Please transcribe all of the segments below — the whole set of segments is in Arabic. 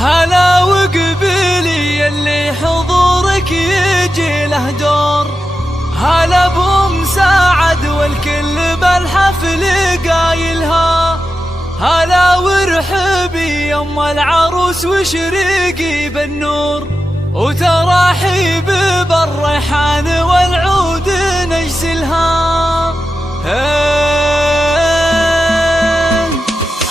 هلا وقبيلي اللي حضورك يجي له دور، هلا بمساعد والكل بالحفل قايلها، هلا وارحبي يم العروس وشريقي بالنور، وتراحيب بالريحان والعود نجسلها.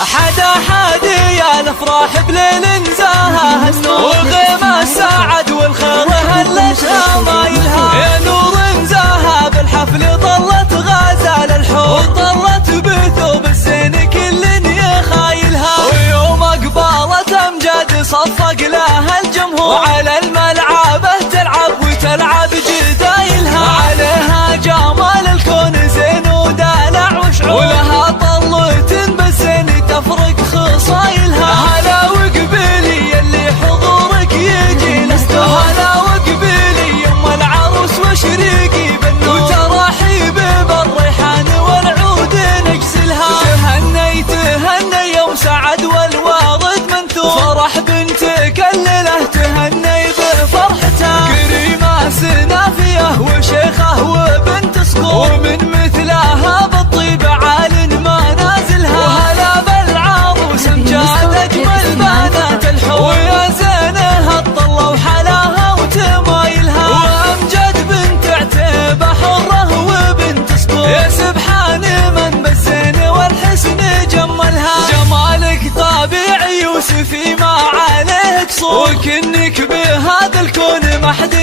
أحد يا الافراح بليل نزاها النور، وغيمة ساعد والخير هلتها مايلها، يا نور نزاها بالحفل طلت غزال الحور، طلت بثوب الزين كل يخايلها، ويوم اقبالت امجاد صفق لها الجمهور، وعلى الملعبه تلعب وتلعب جدايلها، عليها جمال الكون زين ودلع وشعور، ولها طلة بالزين تفرق خصايلها. هلا وقبيلي اللي حضورك يجي له، هلا وقبيلي يم العروس وشريقي بالنور، وتراحيب بالريحان والعود نجسلها. تهني تهني يوم سعد والوارد منثور، فرح بنتك الليله تهني بفرحته، كريمه سنافيه وشيخه وبنت صقور، ومن مثلها بالطيب عال منازلها، وهلا بالعروس امجاد اجمل بنات الحور، ويا زينها الطله وحلاها وتمايلها، وامجد بنت عتيبه حره وبنت صقور، يا سبحان من بالزين والحسن جملها، جمالك طبيعي يوسفي ما عليه قصور، وكنك بهذا الكون ما حد